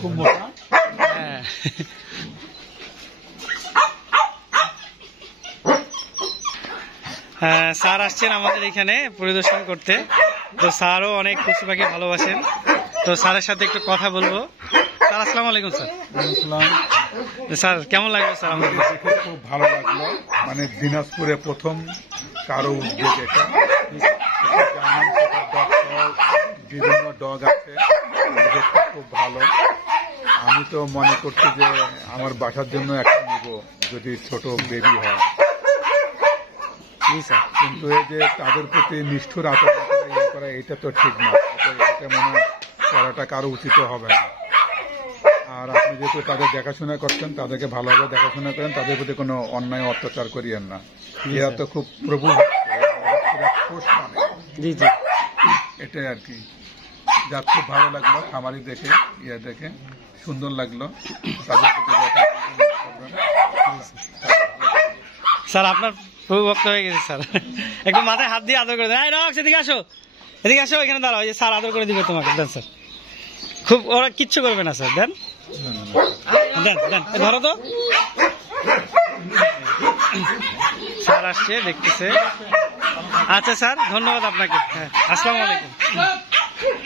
খুব মোটা। স্যার আসছেন আমাদের এখানে পরিদর্শন করতে, তো স্যারও অনেক পশু পাখি ভালোবাসেন, তো স্যারের সাথে একটু কথা বলবো। স্যার আসসালামু আলাইকুম। স্যার স্যার কেমন লাগলো? স্যার আমাদের খুব ভালো লাগলো, মানে দিনাজপুরে প্রথম কারো উদ্যোগ এটা। বিভিন্ন ডগ আছে, দেখতে খুব ভালো। আমি তো মনে করছি যে আমার বাসার জন্য একটা নিব, যদি ছোট বেবি হয়। কিন্তু এই যে তাদের প্রতি নিষ্ঠুর আচরণ করা, এটা তো ঠিক না। এটা মনে হয় করাটা কারো উচিত হবে না। আর আপনি যেহেতু তাদের দেখাশোনা করছেন, তাদেরকে ভালোভাবে দেখাশোনা করেন, তাদের প্রতি কোনো অন্যায় অত্যাচার করিয়েন না। এরা তো খুব প্রভু, এটাই আর কি। যার খুব ভালো লাগলো খামারি দেখে, দেখে সুন্দর লাগলো। তাদের প্রতি স্যার আপনার খুব ভক্ত হয়ে গেছে স্যার, একটু মাথায় হাত দিয়ে আদর করে দেন। এদিকে আসো, এদিকে আসো, এখানে দাঁড়াও, যে স্যার আদর করে দিবে তোমাকে। দেন স্যার, খুব ওরা কিচ্ছু করবে না স্যার। দেন দেন দেন, ধরো তো। স্যার আসছে, দেখতেছে। আচ্ছা স্যার, ধন্যবাদ আপনাকে। হ্যাঁ, আসসালামু আলাইকুম।